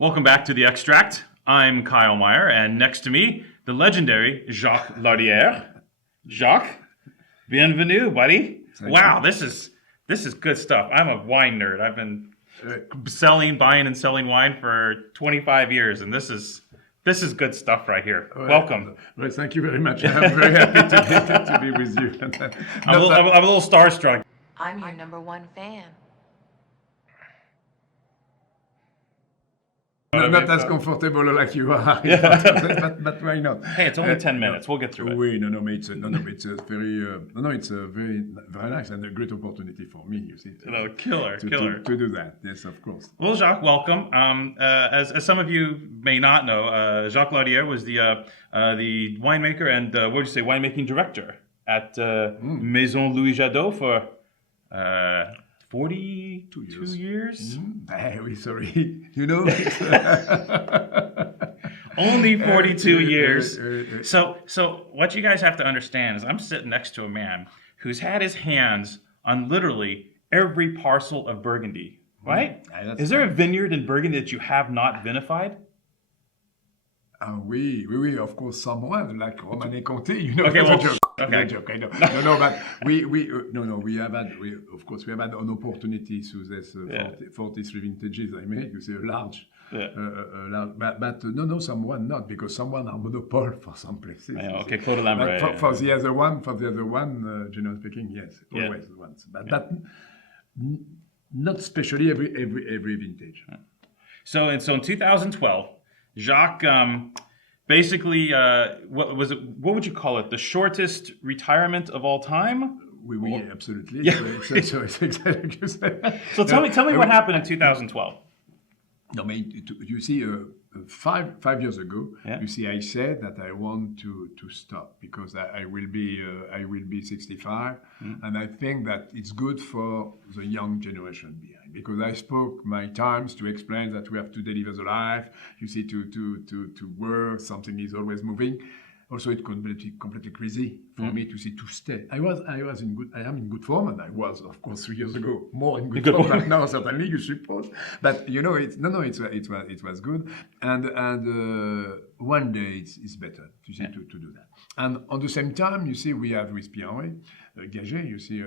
Welcome back to The Extract. I'm Kyle Meyer, and next to me, the legendary Jacques Lardière. Jacques, bienvenue, buddy. Wow, this is good stuff. I'm a wine nerd. I've been buying and selling wine for 25 years, and this is good stuff right here. Welcome. Well, thank you very much. I'm very happy to be with you. I'm a little starstruck. I'm your number one fan. Not as comfortable like you are, but why not? Hey, it's only 10 minutes. We'll get through it. It's a very nice and a great opportunity for me. You see, killer. To do that. Yes, of course. Well, Jacques, welcome. As some of you may not know, Jacques Lardière was the winemaker and winemaking director at Maison Louis Jadot for 42 years? Very sorry. Only 42 years. So what you guys have to understand is I'm sitting next to a man who's had his hands on literally every parcel of Burgundy, right? Is there a vineyard in Burgundy that you have not vinified? Oui, of course, someone like Roman et Conti, Okay, well, okay. Joke, I know. No, but we have had an opportunity through this 43 vintages I make. You see a large, but someone not, because someone are monopole for some places. Okay, Claude Lambert. For the other one, generally speaking, yes, always once, but not especially every vintage. So in 2012. Jacques, basically, what would you call it? The shortest retirement of all time? Oui, absolutely. Yeah. So it's exactly you say. So tell me what happened in 2012. No, you see, 5 years ago, you see, I said that I want to stop because I will be 65, and I think that it's good for the young generation behind. Because I spoke my times to explain that we have to deliver the life. You see, to work, something is always moving. Also, it's completely crazy for me to stay. I am in good form, and I was, of course, 3 years ago more in good form than now. Certainly, you suppose. But it was good, and one day it's better to do that. And on the same time, you see, we have with Pierre Gagé, you see,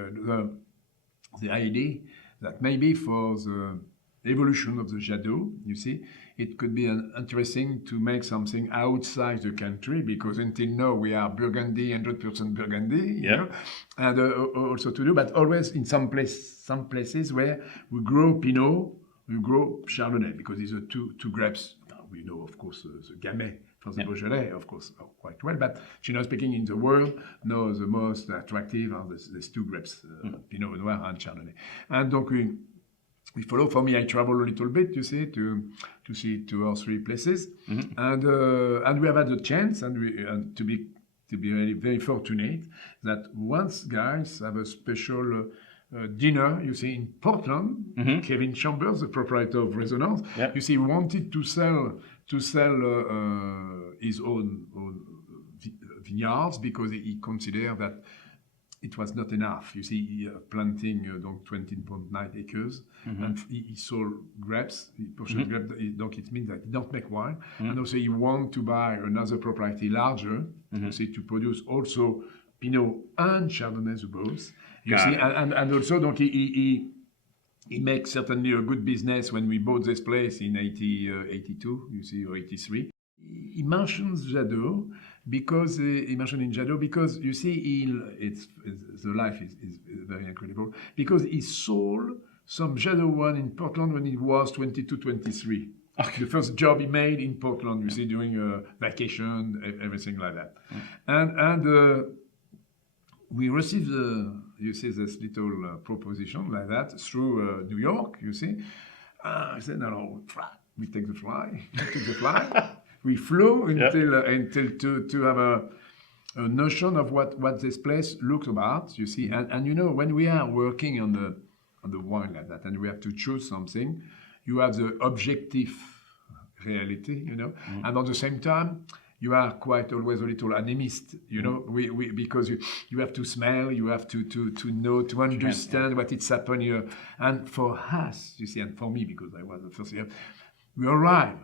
the idea that maybe for the evolution of the Jadot, you see, it could be interesting to make something outside the country, because until now we are Burgundy, 100% Burgundy, you know, and also to do, but always in some places where we grow Pinot, we grow Chardonnay, because these are two grapes. We know, of course, the Gamay for the Beaujolais, of course, quite well, but generally speaking, in the world, now the most attractive are these two grapes, Pinot Noir and Chardonnay. And donc we follow. For me, I travel a little bit, you see, to see 2 or 3 places, and we have had the chance, and to be really very fortunate that once guys have a special dinner, you see, in Portland. Kevin Chambers, the proprietor of Resonance, you see, wanted to sell his own vineyards because he considered that it was not enough. You see, planting 20.9 acres, and he sold grapes, he purchased grapes, donc it means that he don't make wine, and also he want to buy another property larger, you see, to produce also Pinot and Chardonnay, both. You see, and also, donc he makes certainly a good business when we bought this place in 82, you see, or 83. He mentions Jadot because you see, the life is very incredible, because he sold some Jadot wine in Portland when he was 22, 23. Okay. The first job he made in Portland, you see, during a vacation, everything like that, and we received this little proposition like that through New York, you see. I said, no, we take the fly. We flew until to have a notion of what this place looks about, you see. And you know, when we are working on the wine like that, and we have to choose something, you have the objective reality, you know, and at the same time, you are quite always a little animist, you know, because you have to smell, you have to know, to understand what it's happening here. And for us, you see, and for me, because I was the first year, we arrive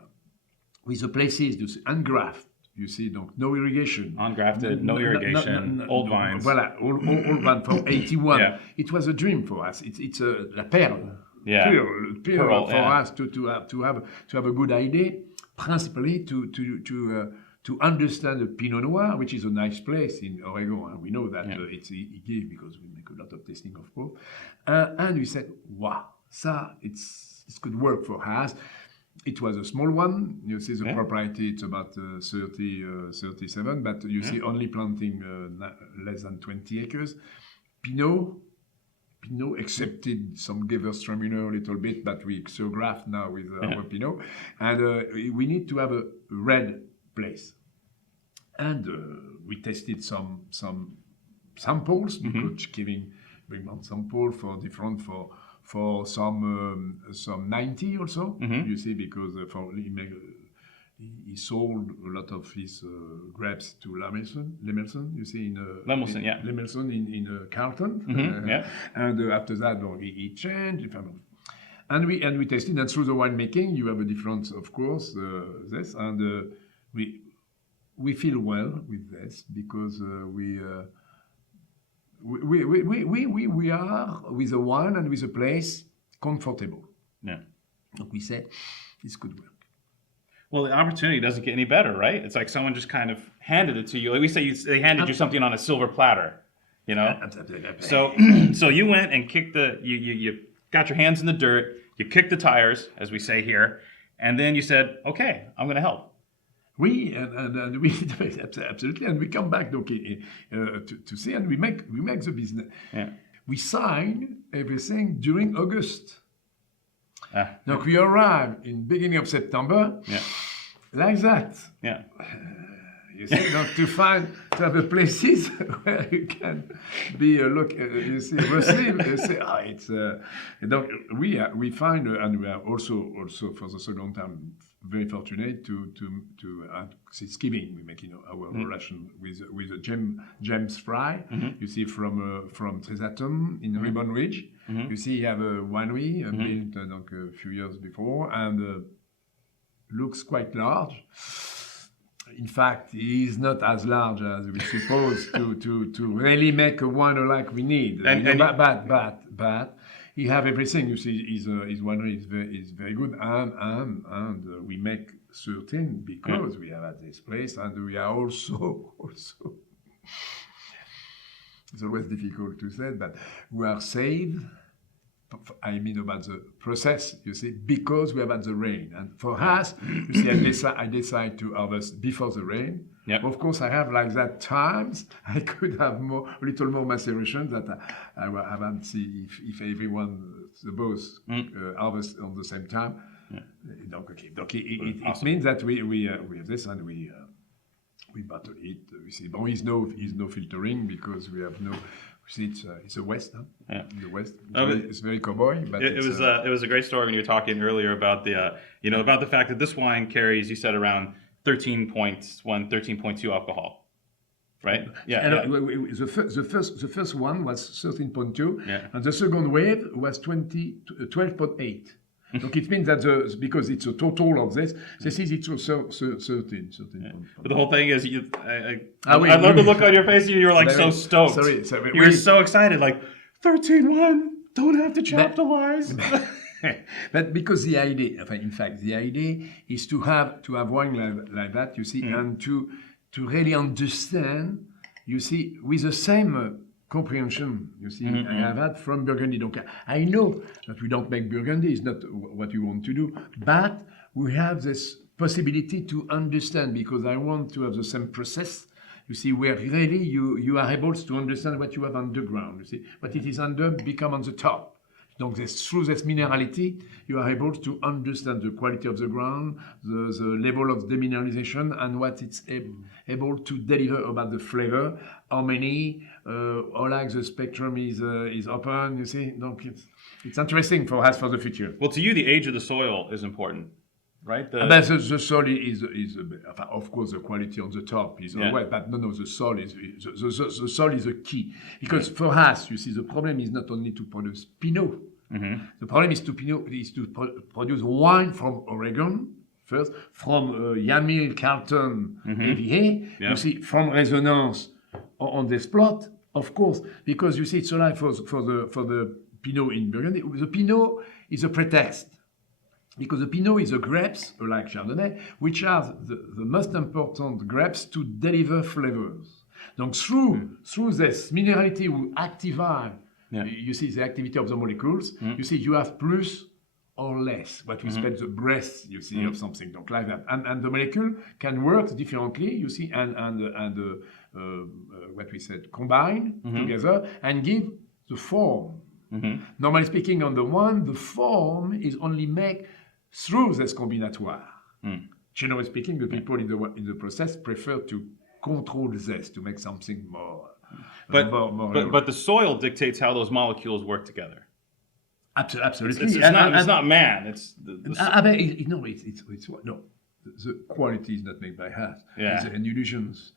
with the places, you see, ungrafted, you see, donc no irrigation. Ungrafted, no irrigation, old vines. Voilà, old vine from 81. Yeah. It was a dream for us. It's la perle. Yeah. Pearl for yeah. us to have a good idea, principally to understand the Pinot Noir, which is a nice place in Oregon. And we know that it gives because we make a lot of tasting, of course. And we said, wow, ça, it's could work for us. It was a small one. You see the propriety, it's about 37, but you see only planting less than 20 acres. Pinot accepted some Gewürztraminer a little bit, but we xerographed now with our Pinot. And we need to have a red place. And we tested some samples, because bring on sample for different, for some 90 or so, you see, because he sold a lot of his grapes to Lemelson, you see, Lemelson in Carlton, and after that, he changed. And we tested, and through the winemaking, you have a difference, of course, this, and we feel well with this because we are with the wine and with the place comfortable. Yeah. So we said this could work. Well, the opportunity doesn't get any better, right? It's like someone just kind of handed it to you. Like we say, they handed you something on a silver platter, you know. So you went and kicked you got your hands in the dirt. You kicked the tires, as we say here, and then you said, "Okay, I'm going to help." We absolutely, and we come back to see, and we make the business. Yeah. We sign everything during August. Donc we arrive in beginning of September, like that. Yeah. You see, to have a places where you can be you see, receive. You see, it's. We find, and we are also for the second time very fortunate to since giving we make our relation with James Fry. You see from Trisatum in Ribbon Ridge. You see he have a winery built a few years before and looks quite large. In fact, he is not as large as we suppose to really make a wine like we need. But he have everything. You see, his winery is very good, and we make certain because we are at this place, and we are also. It's always difficult to say, but we are saved. I mean about the process, you see, because we have had the rain. And for us, you see, I decide to harvest before the rain. Yep. Of course, I have like that times. I could have a little more maceration that I haven't see if everyone, the both harvest on the same time. Yeah. It means that we have this and we bottle it. We see, bon, is no filtering because we have no. See, it's a West, huh? Yeah. In the West, it's very cowboy. But it was a great story when you were talking earlier about the about the fact that this wine carries, you said, around 13.2 alcohol, right? Yeah. The first one was 13.2, and the second wave was 12.8. So it means that because it's a total of this is it's 13. Yeah. But the whole thing is, I love the look on your face. You were like so stoked. Sorry, you were so excited, like 13.1. Don't have to chaptalize. But because the idea, in fact, the idea is to have wine like that, you see, and to really understand, you see, with the same comprehension, you see, I have had from Burgundy. Donc, I know that we don't make Burgundy, it's not what we want to do, but we have this possibility to understand because I want to have the same process, you see, where really you are able to understand what you have underground, you see, what it is under become on the top. Donc, through this minerality, you are able to understand the quality of the ground, the level of demineralization, and what it's able to deliver about the flavor. How many, how like the spectrum is open. You see, donc it's interesting for us for the future. Well, to you, the age of the soil is important, right? But the soil is of course the quality on the top is always, but no, the soil is the soil is a key because for us, you see, the problem is not only to produce Pinot. The problem is to produce wine from Oregon first, from Yamhill, Carlton, AVA. Yeah. You see, from Resonance on this plot, of course, because you see, it's alive for the Pinot in Burgundy. The Pinot is a pretext. Because the Pinot is the grapes, like Chardonnay, which are the most important grapes to deliver flavors. Donc through this minerality we activate, you see the activity of the molecules, you see you have plus or less, what we spell the breath, you see, of something, donc like that. And the molecule can work differently, you see, and what we said, combine together and give the form. Normally speaking, on the one, the form is only made through this combinatoire. Generally speaking, the people in the process prefer to control this, to make something more. But the soil dictates how those molecules work together. Absolutely. It's not man. It's no. The quality is not made by hand. Yeah. It's an illusions.